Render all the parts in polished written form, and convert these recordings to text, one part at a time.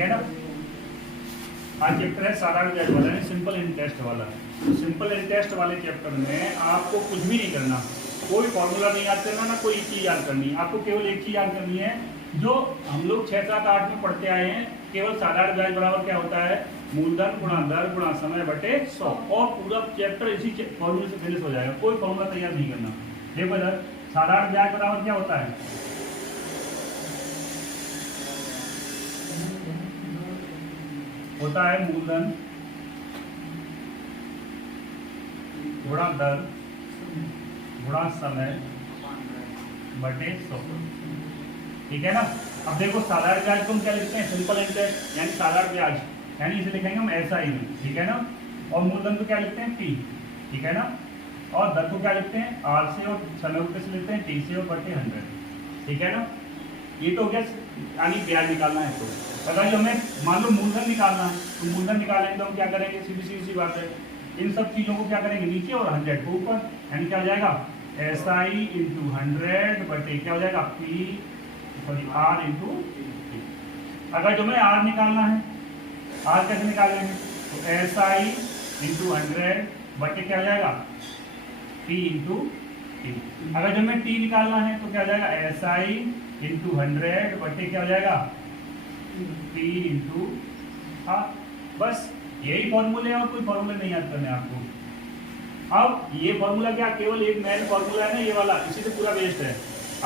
है ना। आज चैप्टर है साधारण ब्याज वाला, सिंपल इंटरेस्ट वाला। तो सिंपल इंटरेस्ट वाले चैप्टर में आपको कुछ भी नहीं करना, कोई फॉर्मूला नहीं याद करना, ना कोई चीज़ याद करनी। आपको केवल एक चीज़ याद करनी है जो हम लोग 6, 7, 8 में पढ़ते आए हैं। केवल साधारण ब्याज बराबर क्या होता है, मूलधन गुणा दर गुणा समय बटे 100, और पूरा चैप्टर इसी फॉर्मूले से फिनिश हो जाएगा। कोई फॉर्मूला तैयार नहीं करना। देखो इधर साधारण ब्याज बराबर क्या होता है, होता है मूलधन गुणा दर गुणा समय बटे 100, ठीक है ना। अब देखो साधारण ब्याज को हम क्या लिखते हैं, सिंपल इंटरेस्ट यानी साधारण ब्याज, यानी इसे लिखेंगे हम ऐसा ही, ठीक है ना। और मूलधन को क्या लिखते हैं P, ठीक है ना। और दर को क्या लिखते हैं R से, और समय को कैसे लिखते हैं T से और बटे 100, ठीक है ना। ये तो हो गया यानी ब्याज निकालना है। तो अगर जो हमें मान लो मूलधन निकालना है, तो मूलधन निकालेंगे तो हम क्या करेंगे, सीधी सी बात है, इन सब चीज़ों को क्या करेंगे नीचे और 100 को ऊपर, यानी क्या हो जाएगा SI इंटू 100 बटे क्या हो जाएगा R इंटू। अगर जो हमें R निकालना है, R कैसे निकालेंगे, तो SI इंटू 100 बटे क्या हो जाएगा P इंटू T। अगर जो हमें T निकालना है तो क्या हो जाएगा SI इंटू 100 बटे क्या हो जाएगा P इंटू R। बस यही फॉर्मूले हैं और कोई फॉर्मूले नहीं याद करने आपको। अब ये फॉर्मूला क्या केवल एक मेन फॉर्मूला है ना, ये वाला, इसी से पूरा बेस्ड है।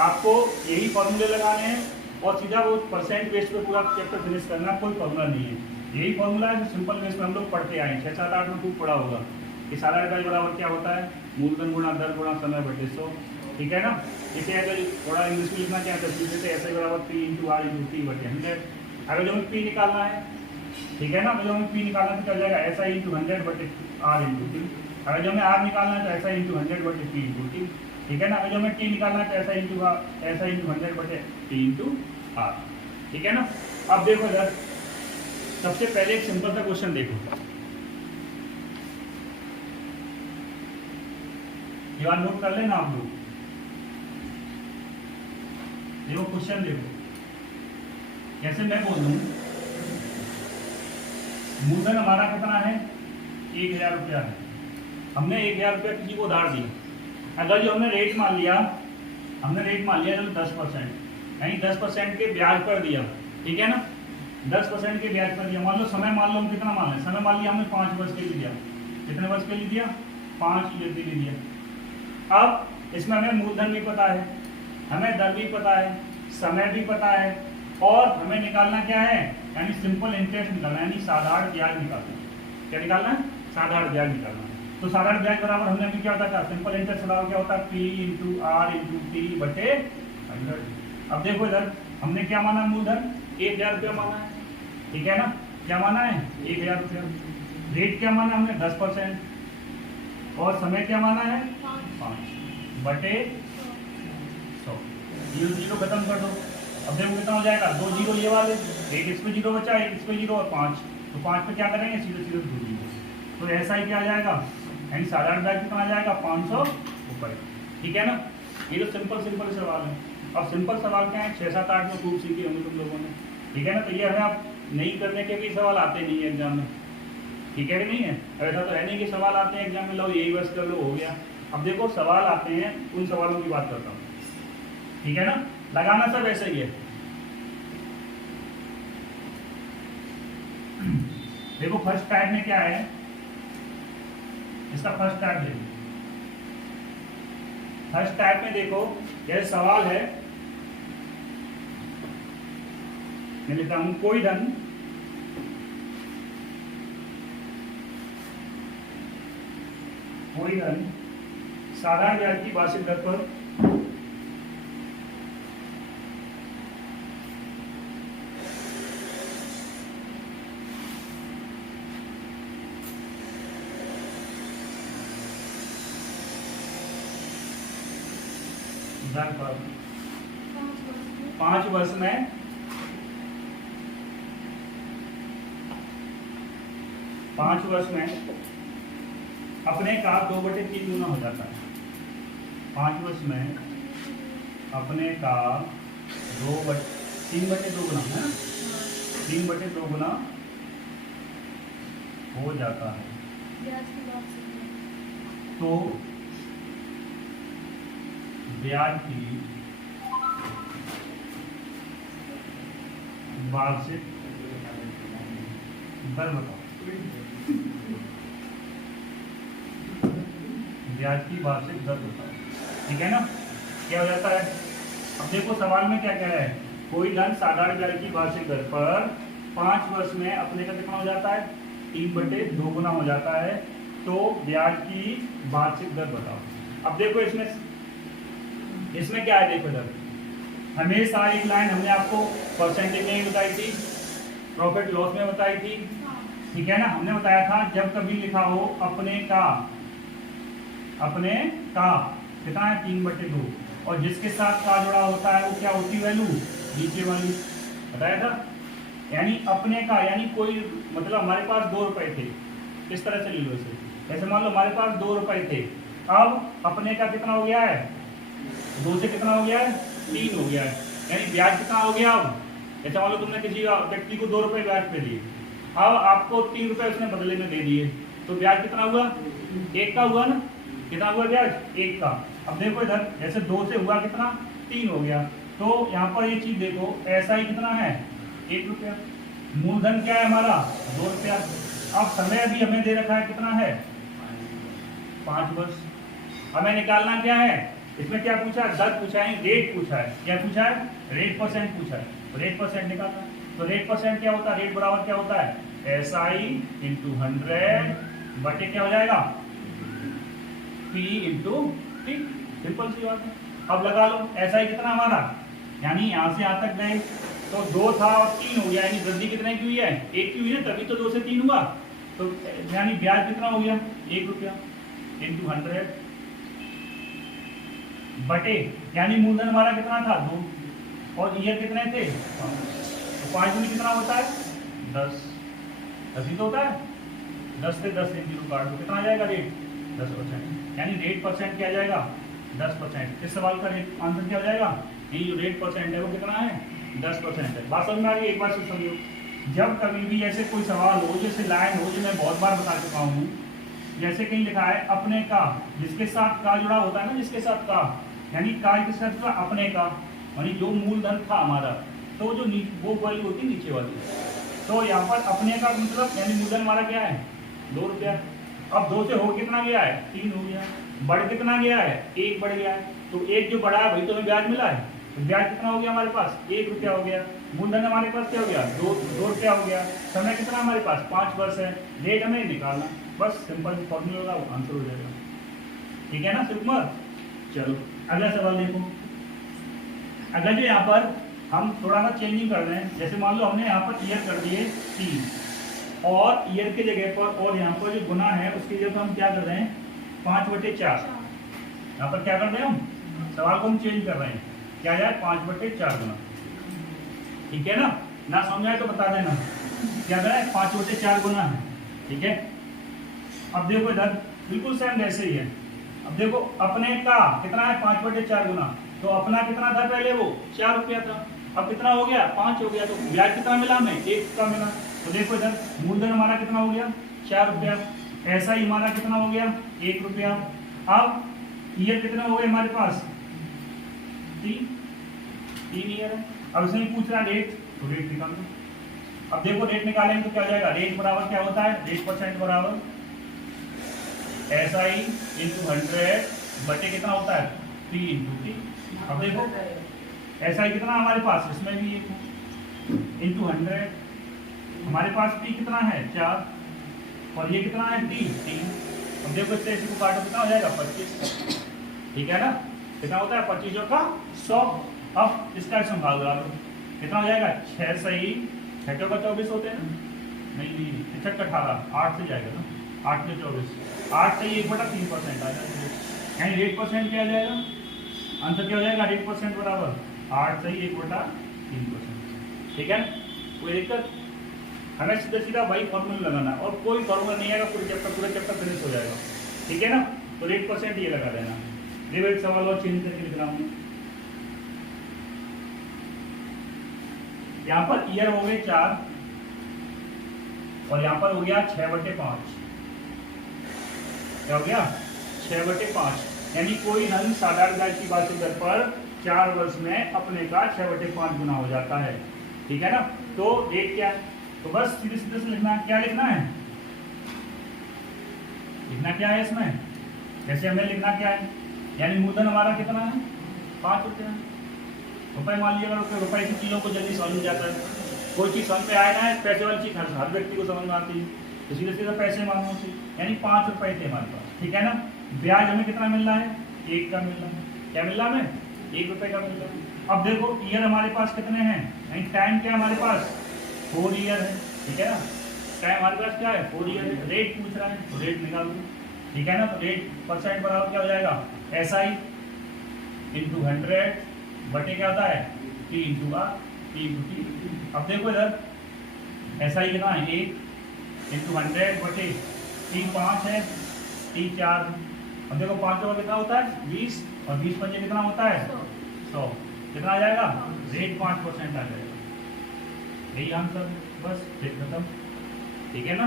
आपको यही फॉर्मूले लगाने हैं और सीधा वो परसेंट बेस्ड पे पूरा चैप्टर फिनिश करना, कोई फॉर्मूला नहीं है। यही फॉर्मूला है जो सिंपल बेस में हम लोग पढ़ते आए 6, 7, 8 में खूब पढ़ा होगा कि साधारण ब्याज बराबर क्या होता है, मूलधन गुणा दर गुणा समय बटे 100, ठीक है ना। इसे अगर थोड़ा इंग्लिश में लिखना चाहते हैं तो ऐसे बराबर P into R into T बटे 100। अगर जो हमें P निकालना है, ठीक है ना, अगर जो हमें P निकालना है तो क्या हो जाएगा SI इंटू 100 बटे R इंटू T। अगर जो हमें R निकालना है तो SI इंटू 100 बटे P इंटू T, ठीक है ना। अगर जो हमें T निकालना है तो SI इंटू 100 बटे T इंटू R, ठीक है ना। अब देखो इधर सबसे पहले एक सिंपल सा क्वेश्चन देखो, ये बात नोट कर लेना आप लोग। देखो क्वेश्चन देखो, जैसे मैं बोल दूं मूलधन हमारा कितना है 1000 रुपया है, हमने 1000 रुपया किसी को उधार दिया। अगर जो हमने रेट मान लिया चलो 10%, यानी 10% के ब्याज पर दिया, ठीक है ना, 10% के ब्याज पर दिया। मान लो समय मान लो हम कितना मान लें, समय मान लिया हमने 5 वर्ष के लिए दिया। कितने वर्ष के लिए दिया, 5 ईयर के लिए दिया। अब इसमें हमें मूलधन भी पता है, हमें दर भी पता है, समय भी पता है, और हमें निकालना क्या है, यानी सिंपल इंटरेस्ट निकालना, यानी साधारण ब्याज निकालना। क्या निकालना है, साधारण ब्याज निकालना। तो साधारण ब्याज बराबर हमने अभी क्या होता था, सिंपल इंटरेस्ट बराबर क्या होता है P into R into T बटे 100। अब देखो इधर हमने क्या माना, मूलधन 1000 रुपया माना है, ठीक है ना। क्या माना है 1000 रुपया, रेट क्या माना हमने 10%, और समय क्या माना है 5 बटे 100। 0 खत्म कर दो। अब देखो कितना हो जाएगा, 2 जीरो ये वाले, एक इस पे 0 बचा, एक इस पे 0 और 5, तो 5 पे क्या करेंगे सीधे 2 जीरो, तो ऐसा ही क्या आ जाएगा, यानी साधारण ब्याज कितना आ जाएगा 500 रुपये, ठीक है ना। ये तो सिंपल सवाल है। अब सिंपल सवाल क्या है 6, 7, 8 में खूब सीखे होंगे तुम लोगों ने, ठीक है ना। तो ये हमें आप नहीं करने के भी सवाल आते नहीं है एग्जाम में, ठीक है कि नहीं है। ऐसा तो है नहीं कि सवाल आते हैं एग्जाम में, लो यही बस कर लो हो गया। अब देखो सवाल आते हैं, उन सवालों की बात करता हूँ, ठीक है ना। लगाना सब ऐसा ही है। देखो फर्स्ट टाइप में क्या है, इसका फर्स्ट टाइप देखो। फर्स्ट टाइप में देखो यह सवाल है, मैं लिखता हूं कोई धन साधारण ब्याज की वार्षिक दर पर दर पर 5 वर्ष में अपने का 2/3 गुना हो जाता है। 5 वर्ष में अपने का 3/2 गुना है, 3/2 गुना हो जाता है। तो ब्याज की वार्षिक दर बताओ। ब्याज की वार्षिक दर बताओ, ठीक है ना। क्या हो जाता है, अब देखो सवाल में क्या कह रहा है, कोई धन साधारण ब्याज की वार्षिक दर पर 5 वर्ष में अपने का कितना हो जाता है, 3/2 गुना हो जाता है। तो ब्याज की वार्षिक दर बताओ। अब देखो इसमें क्या है, देखो इधर हमेशा एक लाइन हमने आपको परसेंटेज में बताई थी, प्रॉफिट लॉस में बताई थी, ठीक है ना। हमने बताया था जब कभी लिखा हो अपने का कितना है, 3/2, और जिसके साथ का जुड़ा होता है वो क्या होती वैल्यू, नीचे वाली, बताया था। यानी अपने का यानी कोई मतलब हमारे पास 2 रुपए थे, इस तरह से ले लो इसे, ऐसे मान लो हमारे पास 2 रुपए थे, अब अपने का कितना हो गया है, 2 से कितना हो गया है, 3 हो गया है, यानी ब्याज कितना हो गया। अब ऐसा मान लो तुमने किसी व्यक्ति को 2 रुपए ब्याज पे दिए, अब आपको 3 रुपए उसने बदले में दे दिए, तो ब्याज कितना हुआ, 1 का हुआ ना, कितना हुआ ब्याज, 1 का। अब देखो इधर जैसे 2 से हुआ कितना, 3 हो गया, तो यहाँ पर ये चीज देखो, ऐसा ही कितना है, 1 रुपया, मूलधन क्या है हमारा, 2 रुपया। अब समय भी हमें दे रखा है कितना है, 5 वर्ष। हमें निकालना क्या है, इसमें क्या पूछा है, दर पूछा है, रेट पूछा है, क्या पूछा है, रेट परसेंट पूछा है, रेट परसेंट निकालना है। तो रेट परसेंट क्या होता है, रेट बराबर क्या होता है, SI इंटू 100 बटे क्या हो जाएगा, P इंटू T, सिंपल सी बात है। अब लगा लो SI कितना हमारा, यानी यहाँ से यहाँ तक गए तो 2 था और 3 हो गया, यानी वृद्धि कितने की हुई है, 1 की हुई है, तभी तो 2 से 3 हुआ। तो यानी ब्याज कितना हो गया, 1 रुपया इंटू 100 बटे, यानी मूलधन हमारा कितना था, 2, और ईयर कितने थे, 5। तो 5 में कितना होता है, 10 ही तो होता है, 10 से 10 0 काट दो, कितना आ जाएगा रेट, 10%, यानी रेट परसेंट क्या आ जाएगा, 10%। इस सवाल का रेट आंसर क्या हो जाएगा, ये जो रेट परसेंट है वो कितना है, 10% है। बात समझ में आ गई, एक बार से समझो। जब कभी भी ऐसे कोई सवाल हो, जैसे लाइन हो, जो मैं बहुत बार बता चुका हूँ, जैसे कहीं लिखा है अपने का, जिसके साथ का जुड़ा होता है ना, जिसके साथ का, यानी का किसके साथ जुड़ा, अपने का, यानी जो मूलधन था हमारा, तो जो वो वैल्यू होती नीचे वाली। तो यहाँ पर अपने का मतलब यानी मूलधन हमारा क्या है, 2 रुपया। अब 2 से हो कितना गया है, 3 हो गया, बढ़ कितना गया है, 1 बढ़ गया है, तो 1 जो बढ़ा है वही तो हमें ब्याज मिला है, तो ब्याज कितना हो गया हमारे पास, 1 रुपया हो गया। मूलधन हमारे पास क्या हो गया, 2 रुपया हो गया। समय कितना हमारे पास, 5 वर्ष है। रेट हमें निकालना, बस सिंपल फॉर्मूला होगा, आंसर हो जाएगा, ठीक है ना शिवकुमार। चलो अगला सवाल देखो। अगर जो यहाँ पर हम थोड़ा सा चेंजिंग कर रहे हैं, जैसे मान लो हमने यहाँ पर ईयर कर दिए 3, और ईयर के जगह पर और यहाँ पर जो गुना है उसकी जगह हम क्या कर रहे हैं, 5/4। यहाँ पर क्या कर रहे हैं हम, सवाल को हम चेंज कर रहे हैं, क्या जाए, 5/4 गुना, ठीक है ना समझ आए तो बता देना, क्या करें, 5/4 गुना है, ठीक है। अब देखो इधर बिल्कुल सेम वैसे ही है। अब देखो अपने का कितना है, 5/4 गुना, तो अपना कितना था पहले, वो 4 रुपया था, अब कितना हो गया, 5 हो गया, तो ब्याज कितना मिला हमें, 1 का मिला। तो देखो इधर मूलधन हमारा कितना हो गया, 4 रुपया, ऐसा ही हमारा कितना हो गया, 1 रुपया। अब ईयर कितने हो गए हमारे पास, 3 ईयर है। अब इसमें पूछ रहा रेट, तो रेट निकाल दो। अब देखो रेट निकालेंगे तो क्या हो जाएगा, रेट बराबर क्या होता है, रेट परसेंट बराबर SI इंटू 100 बटे कितना होता है, P इंटू T। अब देखो SI कितना हमारे पास, इसमें भी 1 इंटू 100, हमारे पास P कितना है, 4, और ये कितना है, T। अब देखो इससे इसी को काटो, कितना हो जाएगा, 25, ठीक है ना। कितना होता है, 25 का 100। अब इसका इसमें भाग लगा दो, कितना हो जाएगा, 6 सही 6 का 24 होते हैं ना, नहीं 6 का 18, 8 से जाएगा ना, 8 से 24, 8 से 1/3% आ जाएगा, यानी रेट परसेंट क्या आ जाएगा, आंसर क्या हो जाएगा, रेट परसेंट बराबर 8 से 1/3%, ठीक है। कोई दिक्कत, हमें सीधा सीधा वही फॉर्मूला लगाना है, और कोई फॉर्मूला नहीं आएगा, पूरा चैप्टर फिनिश हो जाएगा, ठीक है ना। तो रेट परसेंट ये लगा देना। देखो एक सवाल और चेंज करके लिख रहा हूँ, यहाँ पर ईयर हो गए 4, और यहाँ पर हो गया 6/5। क्या हो गया? 6/5। यानी कोई धन साधारण ब्याज की वार्षिक दर पर 4 वर्ष में अपने का 6/5 गुना हो जाता है। ठीक है ना? तो रेट क्या है? तो बस सीधे सीधे से लिखना है। क्या लिखना है? लिखना क्या है इसमें? जैसे हमें लिखना क्या है, यानी मूलधन हमारा कितना है? 5 रुपये। रुपये मान लीजिएगा, रुपये की चीज़ों को जल्दी समझ में जाता है। कोई चीज़ समझ में आए ना, पैसे वाली चीज़ हर व्यक्ति को समझ में आती है, तो सीधे सीधे पैसे मालूम होते, यानी 5 रुपये थे हमारे पास। ठीक है ना? ब्याज हमें कितना मिल रहा है? 1 का मिल रहा है। क्या मिल रहा है हमें? 1 रुपये का मिल रहा है। अब देखो ईयर हमारे पास कितने हैं, यानी टाइम क्या हमारे पास? 4 ईयर है। ठीक है ना? टाइम हमारे पास क्या है? 4 ईयर है। रेट पूछ रहा है तो रेट निकाल दो। ठीक है ना? तो रेट परसेंट बराबर क्या हो जाएगा? SI इंटू 100 बटे क्या होता है? T into R, T into T। अब देखो इधर SI कितना है? 1 इंटू 100 बटे T 5 है, T 4 है। अब देखो 5 का कितना होता है? 20, और 20 पंजे कितना होता है? 100। कितना आ जाएगा? रेट 5% आ जाएगा। यही आंसर, बस फिर खत्म। ठीक है ना?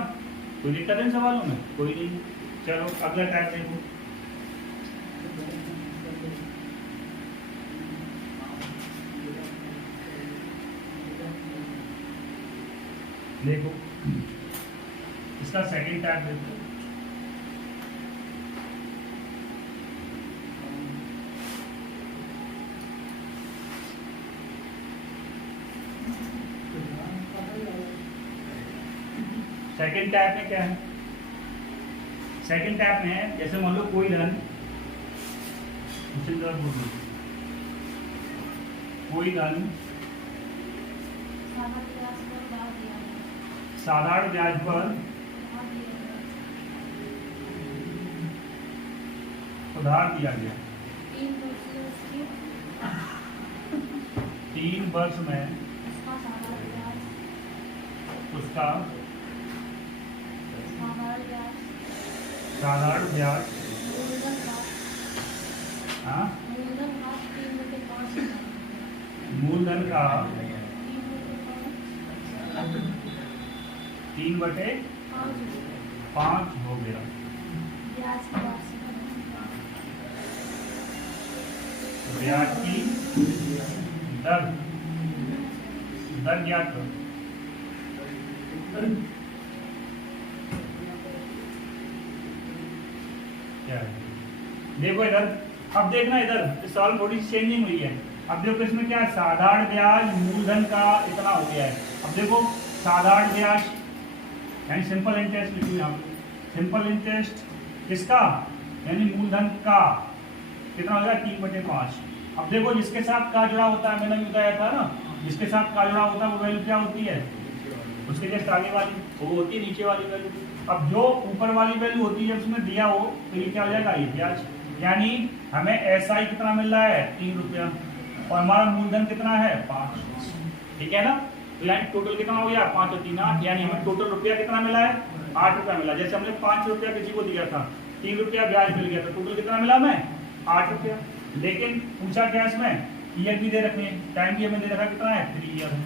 कोई दिक्कत है सवालों में? कोई नहीं। चलो अगला टाइप देखो। देखो इसका सेकंड टाइप देखो। सेकंड टाइप में क्या है? सेकंड टाइप में है, जैसे मान लो कोई धन, कोई धन साधारण ब्याज पर उधार दिया गया। 3 वर्ष में उसका साधारण ब्याज मूलधन का 3/5 हो गया। ब्याज की दर ज्ञात करो। क्या है? देखो इधर, अब देखना इधर सवाल थोड़ी सी चेंजिंग हुई है। अब देखो इसमें क्या है? साधारण ब्याज मूलधन का इतना हो गया है। अब देखो साधारण ब्याज यानी सिंपल इंटरेस्ट लिखो यहाँ पे। सिंपल इंटरेस्ट किसका? यानी मूलधन का कितना हो जाएगा? 3/5। अब देखो जिसके साथ का जुड़ा होता है, मैंने बताया था ना, जिसके साथ का जुड़ा होता है वो वैल्यू क्या होती है? उसके जस्ट आगे वाली वो होती है नीचे वाली वैल्यू। अब जो ऊपर वाली वैल्यू होती है उसमें दिया हो तो ये क्या हो जाएगा? ये ब्याज। यानी हमें SI कितना मिल रहा है? 3 रुपया, और हमारा मूलधन कितना है? 5। ठीक है ना? तो यानी टोटल कितना हो गया? 5 और 3 8, यानी हमें टोटल रुपया कितना मिला है? 8 रुपया मिला। जैसे हमने 5 रुपया किसी को दिया था, 3 रुपया ब्याज मिल गया, तो टोटल कितना मिला हमें? 8 रुपया। लेकिन पूछा क्या इसमें? ईयर भी दे रखे हैं, टाइम भी हमें दे रखा कितना है? 3 ईयर है।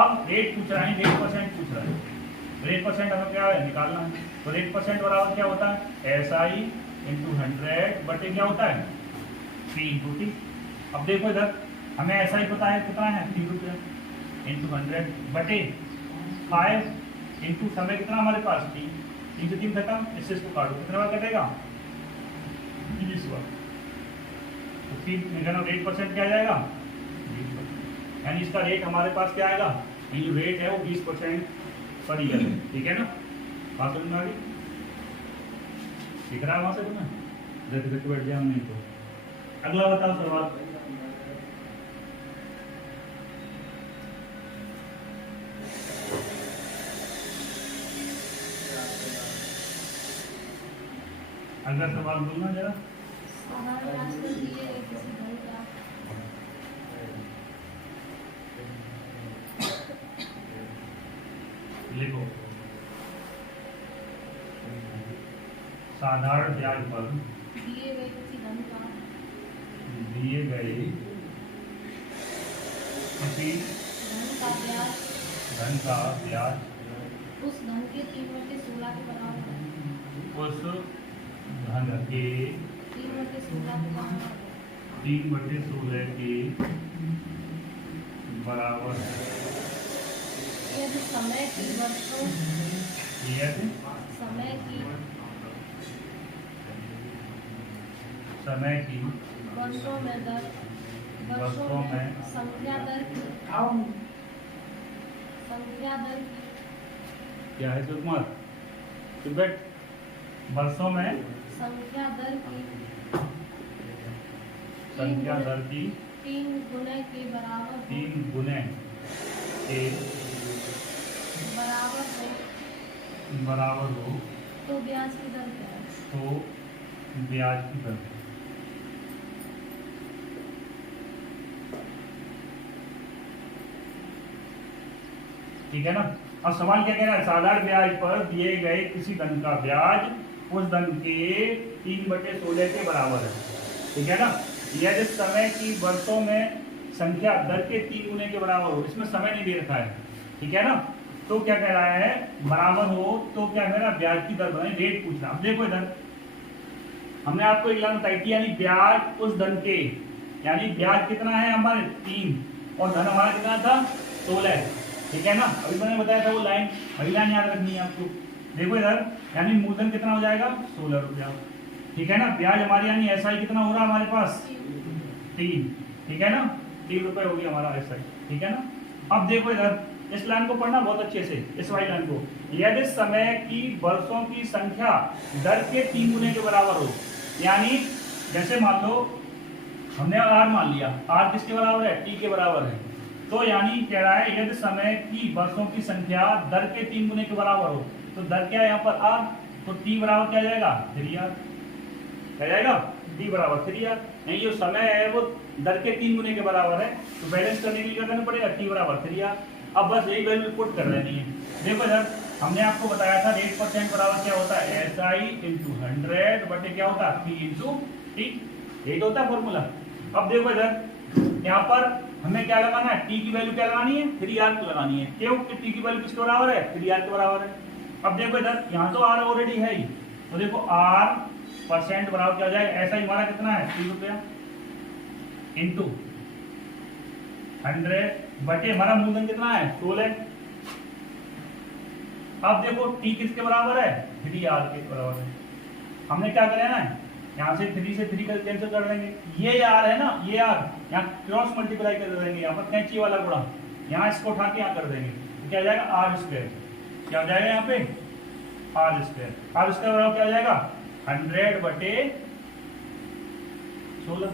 अब रेट पूछ रहा है, रेट परसेंट पूछ रहा है। रेट परसेंट हमें क्या है? निकालना है। तो रेट परसेंट बराबर क्या होता है? SI इंटू 100 बटे क्या होता है? 3 इंटू T। अब देखो इधर हमें SI पता है कितना है? 3 रुपया इंटू 100 बटे 5 इंटू समय कितना हमारे पास? 3 इंटू 3 खत्म। इससे इसको काटो, कितना बार कटेगा? 20 बार। तो 3 रेट परसेंट क्या आ जाएगा? 20%। यानी इसका रेट हमारे पास क्या आएगा? ये जो रेट है वो 20% पर ईयर है। ठीक है ना? बात समझ में आ गई? दिख रहा है वहां से तुम्हें? जब बैठ जाओ नहीं तो अगला बताओ सवाल। अगला सवाल बोलना जरा। लिखो साधारण ब्याज पर दिए गए किसी धन का ब्याज उस धन के 3/16 के बराबर है। उस धन के 3/16 के बराबर है। 3/16 के बराबर है। यदि समय की वर्षों यदि समय की समय की वर्षों में दर वर्षों में संख्या दर की क्या है सुकुमार टिबेट वर्षों में संख्या दर की संख्या दर की 3 गुने के बराबर हो 3 गुने के बराबर हो तो ब्याज की दर क्या है? तो ब्याज की दर ठीक है ना। अब सवाल क्या कह रहा है, साधारण ब्याज पर दिए गए किसी धन का ब्याज उस धन के 3/16 के बराबर है। ठीक है ना। यदि समय की वर्षों में संख्या दर के 3 गुने के बराबर हो, इसमें समय नहीं दे रखा है। ठीक है ना। तो क्या कह रहा है, बराबर हो तो क्या कह रहा है, ब्याज की दर बताए, रेट पूछ रहा। अब देखो इधर हमने आपको एक लाइन बताई थी, यानी ब्याज उस धन के, यानी ब्याज कितना है हमारे 3 और धन हमारा कितना था 16। ठीक है ना। अभी मैंने बताया था वो लाइन, वही लाइन याद रखनी है आपको। देखो इधर यानी मूलधन कितना हो जाएगा 16 रुपया। ठीक है ना। ब्याज हमारे यानी एसआई कितना हो रहा है हमारे पास 3। ठीक है ना। 3 रुपए हो गया हमारा एसआई। ठीक है ना। अब देखो इधर इस लाइन को पढ़ना बहुत अच्छे से, इस वाली लाइन को। यदि समय की वर्षों की संख्या दर के 3 गुने के बराबर हो, यानी जैसे मान लो हमने आर मान लिया, आर किसके बराबर है, टी के बराबर है। तो यानी कह रहा है यदि समय की वर्षों की संख्या दर के 3 गुने के बराबर हो, तो दर क्या है यहाँ पर आर, तो टी बराबर क्या जाएगा 3r। क्या जाएगा टी बराबर 3r। नहीं जो समय है वो दर के 3 गुने के बराबर है, तो बैलेंस करने के लिए क्या करना पड़ेगा, टी बराबर 3r। अब बस यही वैल्यू पुट कर देनी है। देखो इधर हमने आपको बताया था रेट परसेंट बराबर क्या होता है, SI × 100 बटे क्या होता है P × T। यही तो होता है फॉर्मूला। अब देखो इधर यहाँ पर हमें क्या लगाना है, टी की वैल्यू क्या लगानी है 3r की लगानी है। क्यों कि टी की वैल्यू किसके बराबर है 3r के बराबर है। अब देखो इधर यहाँ तो r ऑलरेडी है ही, तो देखो r परसेंट बराबर क्या हो जाएगा, ऐसा ही हमारा कितना है 3 रुपया इंटू 100 बटे हमारा मूलधन कितना है 16। अब देखो t किसके बराबर है 3r के बराबर है। हमने क्या करना है, यहाँ से 3 से 3 कैंसिल कर देंगे, ये r है ना, ये r यहाँ क्रॉस मल्टीप्लाई कर देंगे, यहाँ पर कैंची वाला गुणा, यहाँ इसको उठा के यहाँ कर देंगे, तो क्या हो जाएगा r²। क्या हो जाएगा यहाँ पे r²। r² बराबर क्या हो जाएगा 100 बटे 16।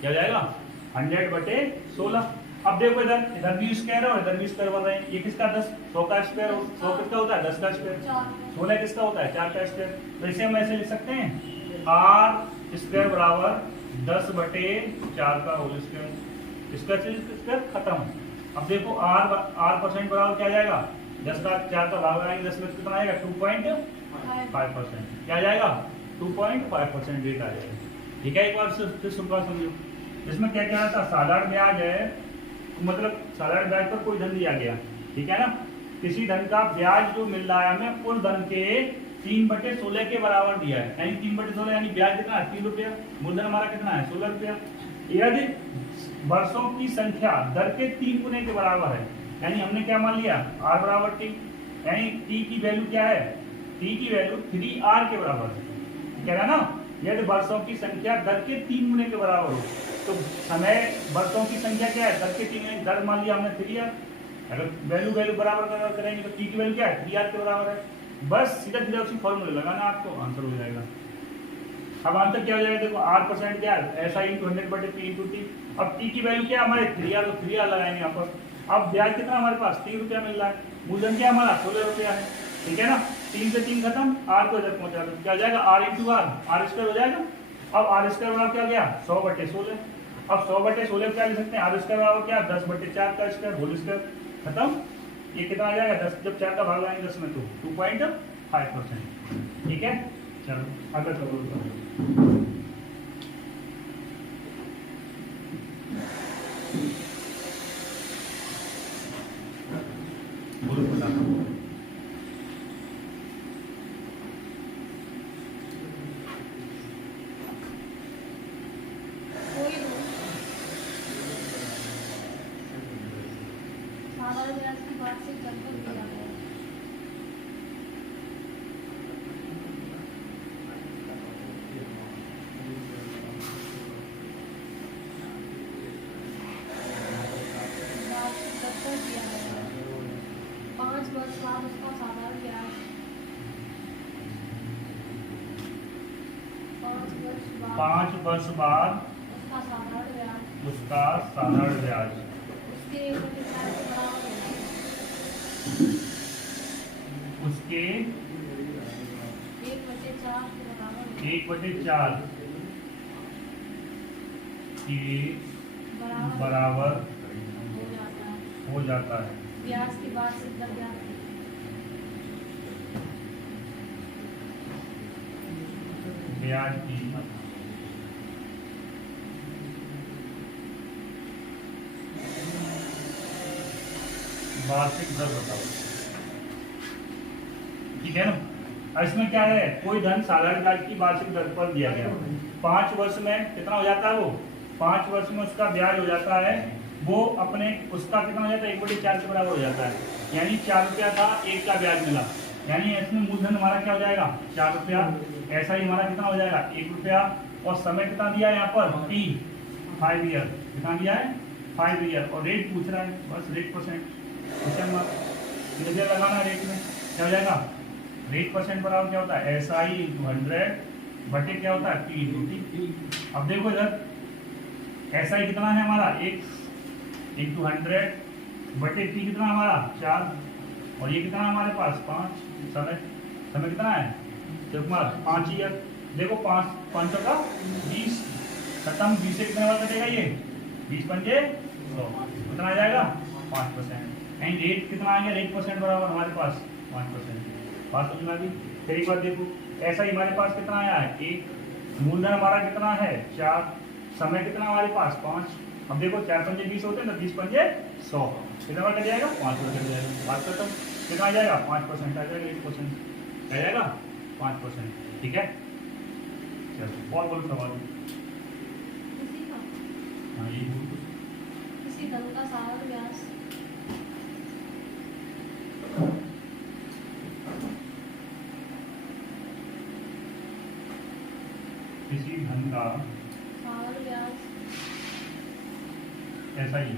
क्या हो जाएगा 100 बटे 16। अब देखो इधर इधर भी स्क्वायर है और इधर भी स्क्वायर बन रहे हैं। ये किसका 10 100 का स्क्वायर, 100 किसका होता है 10 का स्क्वायर, 16 किसका होता है 4 का स्क्वायर। तो इसे हम ऐसे लिख सकते हैं r² बराबर 10 बटे 4 का होल स्क्वायर। स्क्वायर खत्म। अब देखो r परसेंट बराबर क्या जाएगा 10 का 4 का भाग लगाएंगे, 10 में कितना आएगा 2.5%। क्या जाएगा 2.5% रेट आ जाएगा। ठीक है। एक बार फिर सुनकर समझो, इसमें क्या क्या था, साधारण ब्याज है, मतलब साधारण ब्याज पर कोई धन दिया गया। ठीक है ना। किसी धन का ब्याज जो मिल रहा है हमें उस धन के 3/16 के बराबर दिया है, यानी 3/16 यानी ब्याज कितना है 3 रुपया, मूलधन हमारा कितना है 16 रुपया। यदि वर्षों की संख्या दर के 3 गुने के बराबर है, यानी हमने क्या मान लिया r बराबर t, यानी t की वैल्यू क्या है, t की वैल्यू 3r के बराबर है। कह रहा ना, यदि वर्षों की संख्या दर के 3 गुने के बराबर हो, तो समय वर्षों की संख्या क्या है दर के 3 गुने, दर मान लिया हमने 3r। अगर वैल्यू बराबर करेंगे तो t की वैल्यू क्या है 3r के बराबर है। बस सीधा सीधा उसी फॉर्मूले लगाना, आपको आंसर हो जाएगा। अब आंसर क्या हो जाएगा, देखो r परसेंट क्या है SI × 100 बटे P × T। अब t की वैल्यू क्या है हमारे 3r, तो 3r लगाएंगे यहाँ पर। अब ब्याज कितना हमारे पास 3 रुपया मिल रहा है, मूलधन क्या हमारा 16 रुपया है। ठीक है ना। 3 से 3 खत्म, r को इधर पहुंचा दो, क्या हो जाएगा r × r, r² हो जाएगा। अब r² बराबर क्या हो गया 100 बटे 16। अब 100 बटे 16 क्या लिख सकते हैं, r² बराबर क्या 10 बटे 4 का स्क्वायर होल स्क्वायर खत्म। ये कितना आ जाएगा 10, जब 4 का भाग लगाएंगे 10 में तो 2.5%। ठीक है। चलो अगला सवाल बोलो। साधारण ब्याज की वार्षिक दर पर दिया गया है। वार्षिक दर पर दिया गया है। 5 वर्ष बाद उसका साधारण ब्याज 5 वर्ष बाद उसका साधारण ब्याज उसका साधारण ब्याज उसके 1/4 के बराबर होगा। उसके 1/4 के बराबर होगा। 1/4 के बराबर हो जाता है। हो जाता है। ब्याज की वार्षिक दर ज्ञात कीजिए। ब्याज की वार्षिक दर बताओ। ठीक है ना। अब इसमें क्या है, कोई धन साधारण ब्याज की वार्षिक दर पर दिया गया 5 वर्ष में कितना हो जाता है वो 5 वर्ष में उसका ब्याज हो जाता है वो अपने उसका कितना हो जाता है 1/4 के बराबर हो जाता है। यानी 4 रुपया था, 1 का ब्याज मिला, यानी इसमें मूलधन हमारा क्या हो जाएगा 4 रुपया। ऐसा ही हमारा कितना हो जाएगा 1 रुपया। और समय कितना दिया है यहाँ पर T 5 ईयर कितना दिया है 5 ईयर। और रेट पूछ रहा है बस रेट परसेंट लगाना है। रेट में क्या हो जाएगा रेट परसेंट बराबर क्या होता है SI × 100 बटे क्या होता है P × T। अब देखो इधर SI कितना है हमारा 1 × 100 बटे T कितना हमारा 4 और ये कितना है हमारे पास 5। समय कितना है देखो 5 ईयर। देखो 5 का 20 खत्म 20 से कितने बार कटेगा ये 20 पंजे 100 कितना आ जाएगा 5%। एंड रेट कितना आ गया रेट परसेंट बराबर हमारे पास 5%। बात समझ में आ गई। फिर एक बार देखो ऐसा ही हमारे पास कितना आया है 1 मूलधन हमारा कितना है 4 समय कितना हमारे पास 5। अब देखो 4 पंजे 20 होते हैं तो 20 पंजे 100 कितना बार कट जाएगा 5% जाएगा। बात खत्म। कितना आ जाएगा 5% आ जाएगा 1% आ जाएगा 5%। ठीक है चलो और बोलो सवाल। किसी का हाँ ये बोलो। किसी धन का साधारण ब्याज किसी धन का साधारण ब्याज ऐसा ही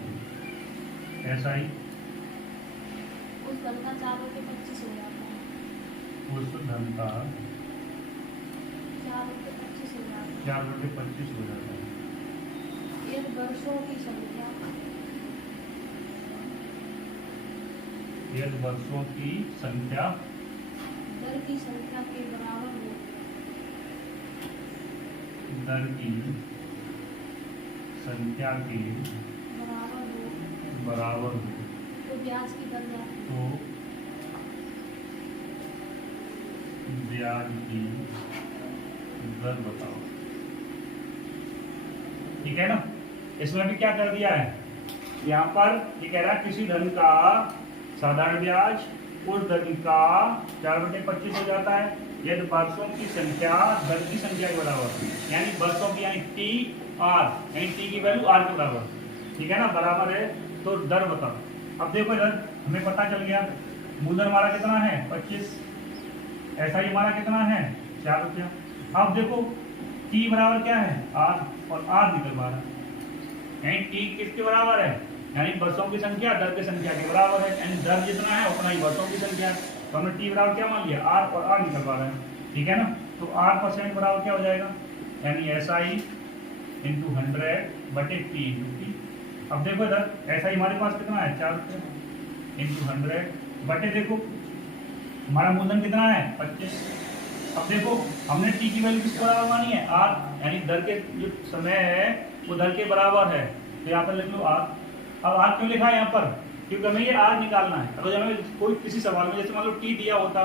उस धन का 4 रुपये 25 हो जाता है। उस धन का 4 रुपये 25 हो जाता है। 4 रुपये 25 हो जाता है। एक वर्षों की संख्या यदि वर्षों की संख्या दर की संख्या के बराबर हो दर की संख्या के बराबर हो तो ब्याज की दर ज्ञात कीजिए। तो ब्याज की दर बताओ। ठीक है ना। इसमें भी क्या कर दिया है यहाँ पर ये कह रहा है किसी धन का साधारण ब्याज उस धन का 4/25 हो जाता है यदि वर्षों की संख्या दर की संख्या के बराबर यानी वर्षों की यानी T R यानी T की वैल्यू R के बराबर। ठीक है ना बराबर है तो दर बताओ। अब देखो इधर हमें पता चल गया मूलधन हमारा कितना है 25 ऐसा ही हमारा कितना है 4 रुपया। अब देखो T बराबर क्या है R और R निकलवा रहा है यानी T किसके बराबर है यानी वर्षों की संख्या दर की संख्या के बराबर है यानी दर जितना है उतना ही वर्षों की संख्या है। तो हमने T बराबर क्या मान लिया R और R निकलवा रहे हैं। ठीक है ना। तो R% बराबर क्या हो जाएगा यानी SI × 100 बटे P × T। अब देखो इधर SI हमारे पास कितना है 4 रुपये × 100 बटे देखो हमारा मूलधन कितना है 25। अब देखो हमने T की वैल्यू किसके बराबर मानी है R यानी दर के जो समय है वो दर के बराबर है तो यहाँ पर लिख लो R। अब R क्यों लिखा है यहाँ पर क्योंकि हमें ये R निकालना है। अगर हमें कोई किसी सवाल में जैसे मान लो T दिया होता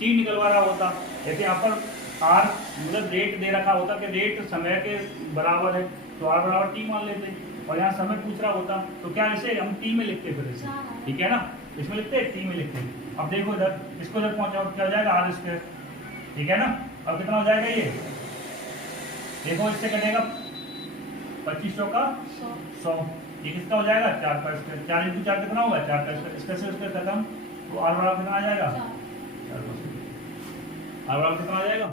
T निकलवा रहा होता जैसे यहाँ पर R मतलब रेट दे रखा होता कि रेट समय के बराबर है तो R बराबर T मान लेते और यहाँ समय पूछ रहा होता तो क्या ऐसे हम T में लिखते फिर इसे। ठीक है ना इसमें लिखते T में लिखते। अब देखो इधर इसको जब पहुंचाओ क्या हो जाएगा R²। ठीक है ना। अब कितना हो जाएगा ये देखो इससे कटेगा 2500 का 100 ये किसका हो जाएगा 4 का स्क्वायर, 4 इंटू 4 कितना होगा 4 का स्क्वायर, इसका से उसका खत्म, तो r बराबर कितना आ जाएगा चार। 4 r बराबर कितना आ जाएगा